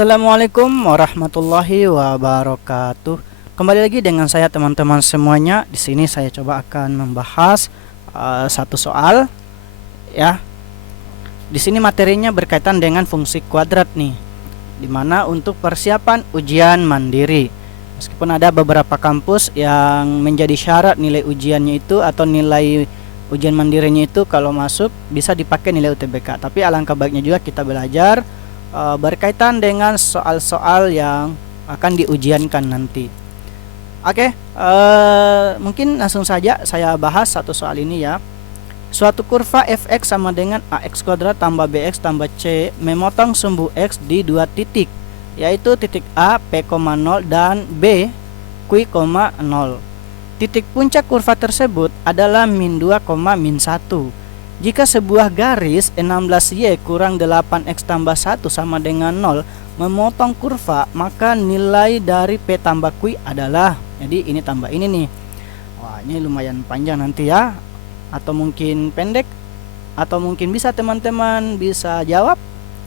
Assalamualaikum warahmatullahi wabarakatuh. Kembali lagi dengan saya teman-teman semuanya. Di sini saya coba akan membahas satu soal ya. Di sini materinya berkaitan dengan fungsi kuadrat nih. Dimana untuk persiapan ujian mandiri. Meskipun ada beberapa kampus yang menjadi syarat nilai ujiannya itu atau nilai ujian mandirinya itu kalau masuk bisa dipakai nilai UTBK. Tapi alangkah baiknya juga kita belajar berkaitan dengan soal-soal yang akan diujiankan nanti. Oke, mungkin langsung saja saya bahas satu soal ini ya. Suatu kurva fx sama dengan ax kuadrat tambah bx tambah c memotong sumbu x di dua titik, yaitu titik A p, 0 dan B q, 0. Titik puncak kurva tersebut adalah min 2, min 1. Jika sebuah garis 16y kurang 8x tambah 1 sama dengan 0 memotong kurva, maka nilai dari P tambah Q adalah, jadi ini tambah ini nih. Wah, ini lumayan panjang nanti ya, atau mungkin pendek, atau mungkin bisa teman-teman bisa jawab.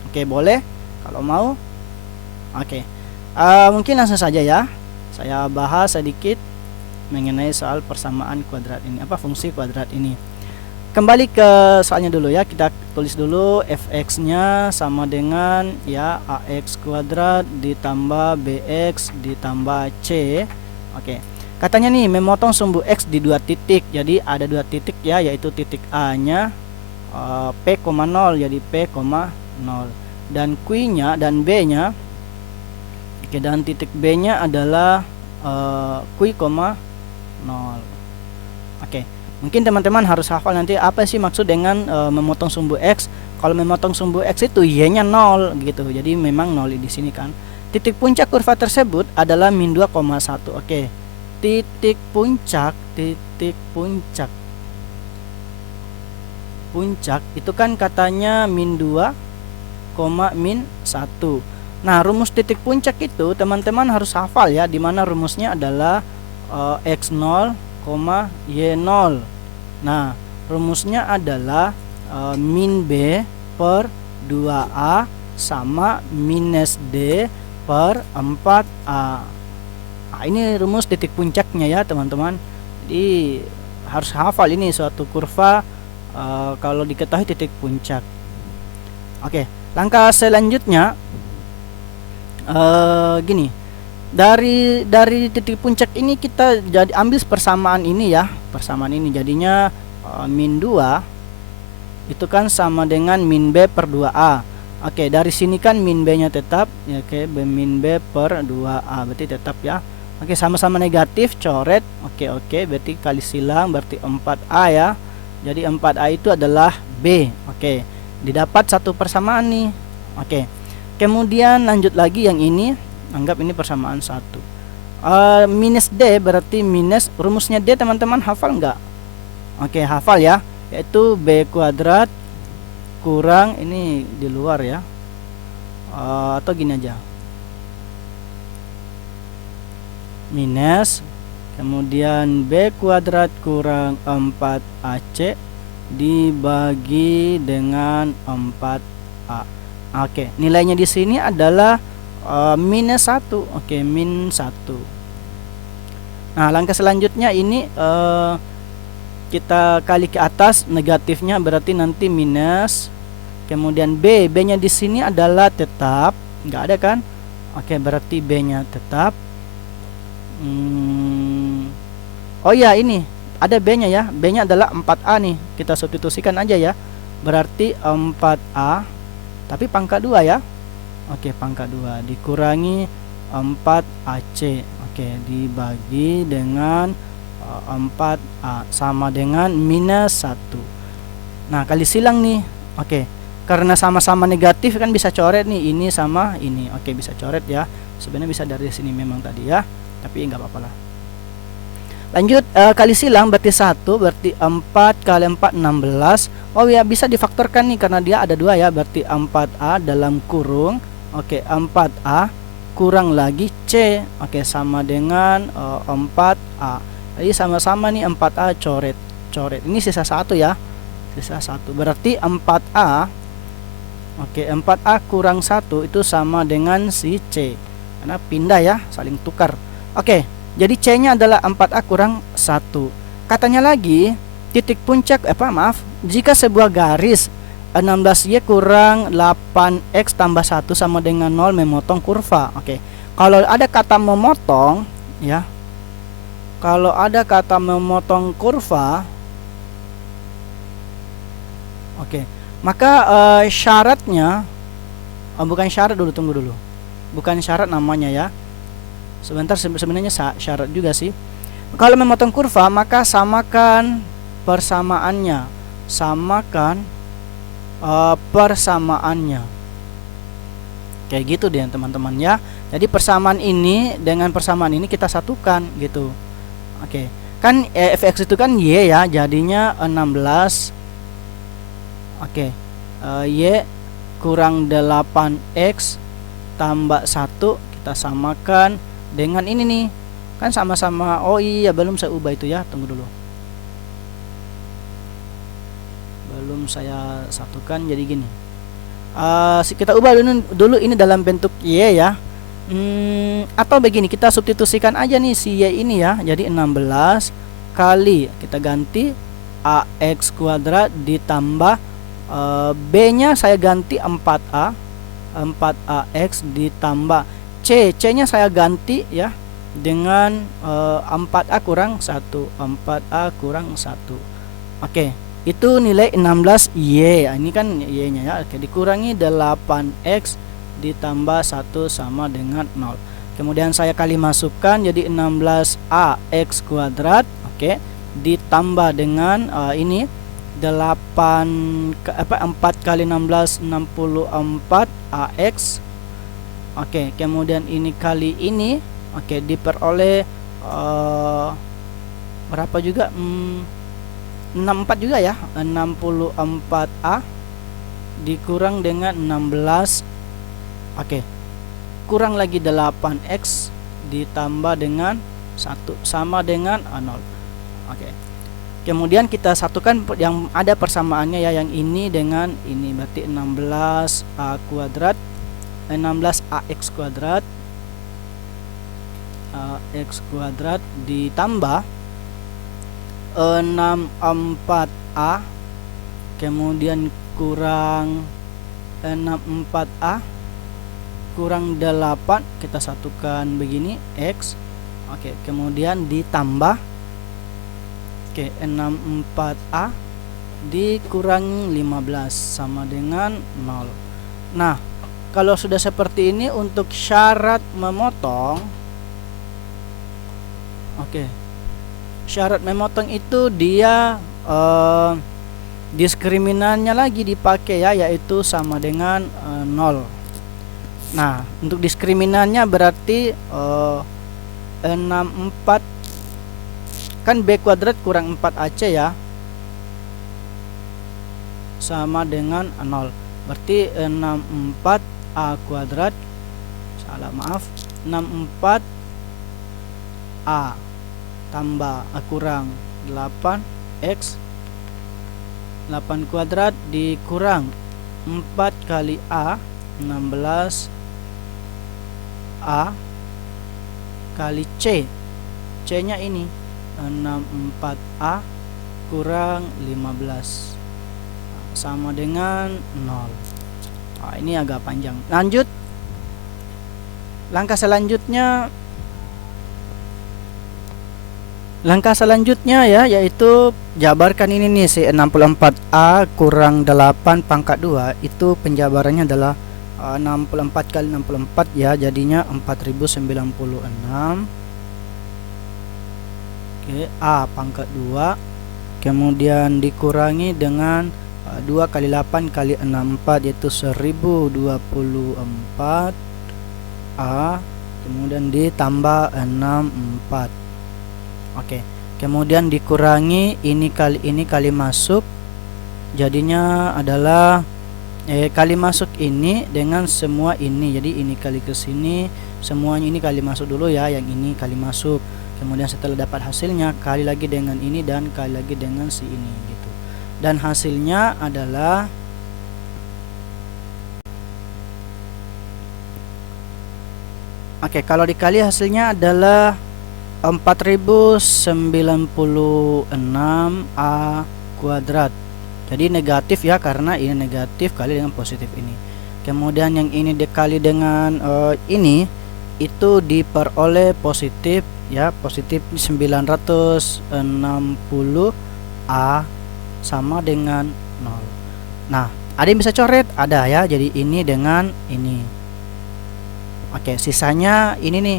Oke, boleh kalau mau. Oke, mungkin langsung saja ya, saya bahas sedikit mengenai soal persamaan kuadrat ini, fungsi kuadrat ini. Kembali ke soalnya dulu ya, kita tulis dulu fx nya sama dengan ya ax kuadrat ditambah bx ditambah c. Oke, katanya nih memotong sumbu x di dua titik, jadi ada dua titik ya, yaitu titik A nya p, 0 jadi p, 0 dan q nya dan b nya. Oke, dan titik b nya adalah q, 0. Oke, mungkin teman-teman harus hafal nanti apa sih maksud dengan memotong sumbu x. Kalau memotong sumbu x itu y-nya 0 gitu. Jadi memang 0 di sini kan. Titik puncak kurva tersebut adalah min 2,1. Oke. Titik puncak itu kan katanya min 2, min 1. Nah, rumus titik puncak itu teman-teman harus hafal ya, dimana rumusnya adalah x0, y0. Nah, rumusnya adalah min B per 2A sama minus D per 4A. Nah, ini rumus titik puncaknya ya teman-teman. Jadi harus hafal ini suatu kurva kalau diketahui titik puncak. Oke, langkah selanjutnya gini. Dari titik puncak ini kita jadi ambil persamaan ini ya. Persamaan ini jadinya min 2 itu kan sama dengan min B per 2A. Oke, dari sini kan min B nya tetap ya, oke, min B per 2A berarti tetap ya. Oke, sama-sama negatif, coret. Oke, berarti kali silang berarti 4A ya. Jadi 4A itu adalah B. Oke, didapat satu persamaan nih. Oke, kemudian lanjut lagi yang ini, anggap ini persamaan 1. Minus D berarti minus rumusnya D, teman-teman hafal nggak? Oke, hafal ya, yaitu B kuadrat kurang, ini di luar ya, atau gini aja, minus kemudian B kuadrat kurang 4AC dibagi dengan 4A. Oke, nilainya di sini adalah minus 1. Oke, min 1. Nah, langkah selanjutnya ini kita kali ke atas, negatifnya berarti nanti minus. Kemudian B nya di sini adalah tetap, nggak ada kan? Oke, berarti B nya tetap. Oh ya, ini ada B nya ya. B nya adalah 4A nih. Kita substitusikan aja ya. Berarti 4A tapi pangkat 2 ya. Oke, pangkat 2 dikurangi 4AC. Oke, dibagi dengan 4A sama dengan minus 1. Nah, kali silang nih. Oke, karena sama-sama negatif kan bisa coret nih, ini sama ini. Oke, bisa coret ya. Sebenarnya bisa dari sini memang tadi ya, tapi nggak apa-apa lah. Lanjut, kali silang berarti 1, berarti 4 kali 4 16. Oh ya, bisa difaktorkan nih karena dia ada 2 ya, berarti 4A dalam kurung. Oke, 4A kurang lagi C. Oke, sama dengan 4A. Jadi sama-sama nih 4A coret. Ini sisa 1 ya. Sisa 1. Berarti 4A Oke, 4A kurang 1 itu sama dengan si C. Karena pindah ya, saling tukar. Oke, jadi C-nya adalah 4A kurang 1. Katanya lagi, titik puncak, jika sebuah garis 16Y kurang 8X tambah 1 sama dengan 0 memotong kurva. Oke, kalau ada kata memotong, ya, kalau ada kata memotong kurva, oke, maka syaratnya, bukan syarat dulu, tunggu dulu. Bukan syarat namanya ya. Sebentar, sebenarnya syarat juga sih. Kalau memotong kurva, maka samakan persamaannya. Samakan persamaannya. Kayak gitu deh teman-teman ya. Jadi persamaan ini dengan persamaan ini kita satukan gitu. Oke. Kan fx itu kan y ya, jadinya 16. Oke. Y kurang 8x tambah 1 kita samakan dengan ini nih. Kan sama-sama, oh iya belum saya ubah itu ya, tunggu dulu. Belum saya satukan, jadi gini. Kita ubah dulu ini dalam bentuk y ya. Atau begini, kita substitusikan aja nih si y ini ya. Jadi 16 kali, kita ganti ax kuadrat ditambah b-nya saya ganti 4a, 4ax ditambah c-nya saya ganti ya dengan 4a kurang 1, 4a kurang 1. Oke, itu nilai 16y. Ini kan y-nya ya. Oke, dikurangi 8x ditambah 1 sama dengan 0. Kemudian saya kali masukkan jadi 16ax kuadrat, oke, ditambah dengan ini 4 kali 16 64 ax. Oke, kemudian ini kali ini, oke, diperoleh berapa juga? 64 juga ya, 64A dikurang dengan 16. Oke, kurang lagi 8x ditambah dengan 1 sama dengan 0. Oke, kemudian kita satukan yang ada persamaannya ya, yang ini dengan ini, berarti 16a kuadrat, 16ax kuadrat, x kuadrat ditambah 64a, kemudian kurang 64a kurang 8, kita satukan begini, x. Oke, kemudian ditambah 64a dikurangi 15 sama dengan 0. Nah, kalau sudah seperti ini untuk syarat memotong, oke, syarat memotong itu dia diskriminannya lagi dipakai ya, yaitu sama dengan 0. Nah, untuk diskriminannya berarti 64 kan b kuadrat kurang 4ac ya, sama dengan 0. Berarti 64a kuadrat, 64a tambah kurang 8x, 8 kuadrat dikurang 4 kali a, 16 a kali c-nya ini 64a kurang 15 sama dengan 0. Ini agak panjang. Lanjut, langkah selanjutnya ya, yaitu jabarkan ini nih, si 64a kurang 8 pangkat 2 itu penjabarannya adalah 64 kali 64 ya, jadinya 4096. Oke, a pangkat 2 kemudian dikurangi dengan 2 kali 8 kali 64 yaitu 1024 a, kemudian ditambah 64. Oke, kemudian dikurangi ini kali masuk, jadinya adalah kali masuk ini dengan semua ini, jadi ini kali ke sini, semuanya ini kali masuk dulu ya, yang ini kali masuk, kemudian setelah dapat hasilnya kali lagi dengan ini dan kali lagi dengan si ini gitu, dan hasilnya adalah Oke, kalau dikali hasilnya adalah 4096 A kuadrat. Jadi negatif ya, karena ini negatif kali dengan positif ini. Kemudian yang ini dikali dengan ini, itu diperoleh positif ya, positif 960 A sama dengan 0. Nah, ada yang bisa coret? Ada ya, jadi ini dengan ini. Oke, sisanya ini nih,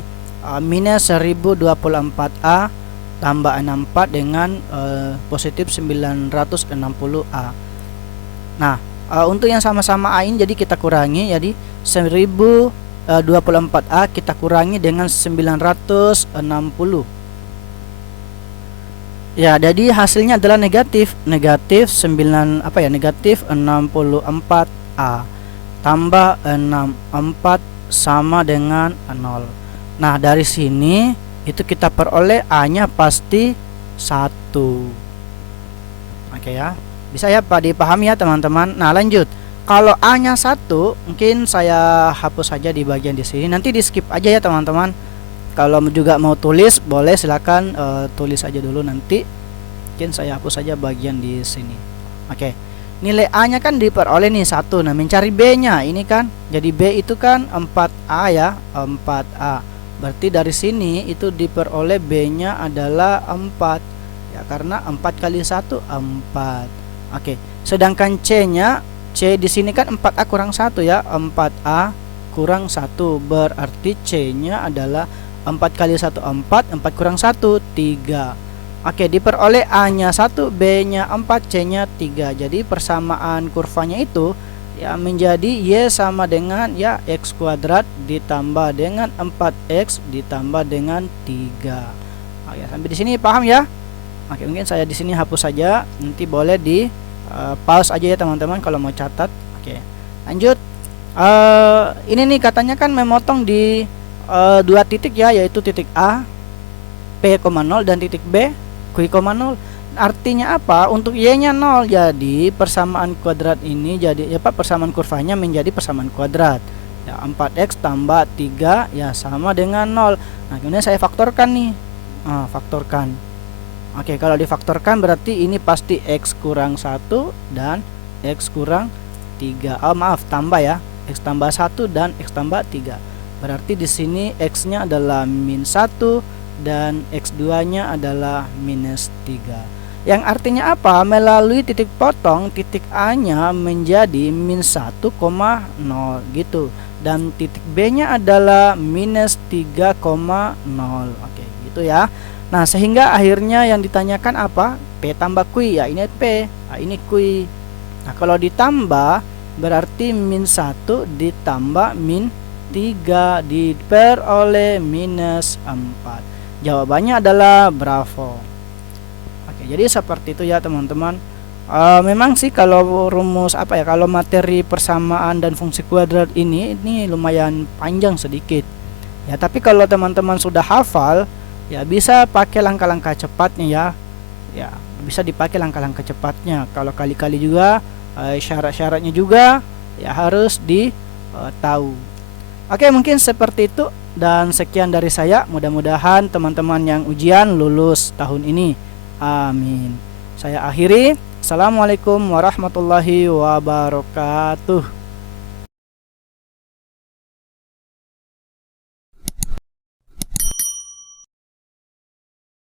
minus 1024A tambah 64 dengan positif 960A. Nah, untuk yang sama-sama A ini jadi kita kurangi, jadi 1024A kita kurangi dengan 960. Ya, jadi hasilnya adalah negatif 64A tambah 64 sama dengan 0. Nah, dari sini itu kita peroleh A-nya pasti 1. Oke ya. Bisa ya Pak dipahami ya teman-teman. Nah, lanjut. Kalau A-nya 1, mungkin saya hapus saja di bagian di sini. Nanti di skip aja ya teman-teman. Kalau juga mau tulis, boleh silakan tulis aja dulu nanti. Mungkin saya hapus saja bagian di sini. Oke. Nilai A-nya kan diperoleh nih 1. Nah, mencari B-nya ini kan. Jadi B itu kan 4A ya, 4A. Berarti dari sini itu diperoleh B-nya adalah 4. Ya, karena 4 kali 1 4. Oke. Sedangkan C-nya, C di sini kan 4A kurang 1 ya, 4A kurang 1. Berarti C-nya adalah 4 kali 1 4, 4 kurang 1 3. Oke, diperoleh A-nya 1, B-nya 4, C-nya 3. Jadi persamaan kurvanya itu ya menjadi Y sama dengan ya X kuadrat ditambah dengan 4X ditambah dengan 3. Oke, sampai di sini paham ya? Oke, mungkin saya di sini hapus saja. Nanti boleh di pause aja ya teman-teman kalau mau catat. Oke, lanjut. Ini nih katanya kan memotong di 2 titik ya, yaitu titik A P,0 dan titik B Q,0. Artinya apa? Untuk Y-nya 0. Jadi persamaan kuadrat ini jadi ya Pak, persamaan kurvanya menjadi persamaan kuadrat. Ya, 4X tambah 3 ya sama dengan 0. Nah, kemudian saya faktorkan nih. Faktorkan. Oke, kalau difaktorkan berarti ini pasti X kurang 1 dan X kurang 3. Maaf, tambah ya. X tambah 1 dan X tambah 3. Berarti di sini X-nya adalah min 1 dan X2 nya adalah minus 3. Yang artinya apa? Melalui titik potong, titik A nya menjadi min 1,0 gitu. Dan titik B nya adalah minus 3,0. Oke, gitu ya. Nah, sehingga akhirnya yang ditanyakan apa? P tambah Q, ya ini P, ini Q. Nah, kalau ditambah berarti min 1 ditambah min 3 diperoleh minus 4. Jawabannya adalah bravo. Oke, jadi seperti itu ya teman-teman. Memang sih kalau rumus apa ya, kalau materi persamaan dan fungsi kuadrat ini lumayan panjang sedikit. Ya, tapi kalau teman-teman sudah hafal, ya bisa pakai langkah-langkah cepatnya ya. Ya, bisa dipakai langkah-langkah cepatnya. Kalau kali-kali juga syarat-syaratnya juga ya harus tahu. Oke, mungkin seperti itu. Dan sekian dari saya, mudah-mudahan teman-teman yang ujian lulus tahun ini. Amin. Saya akhiri. Assalamualaikum warahmatullahi wabarakatuh.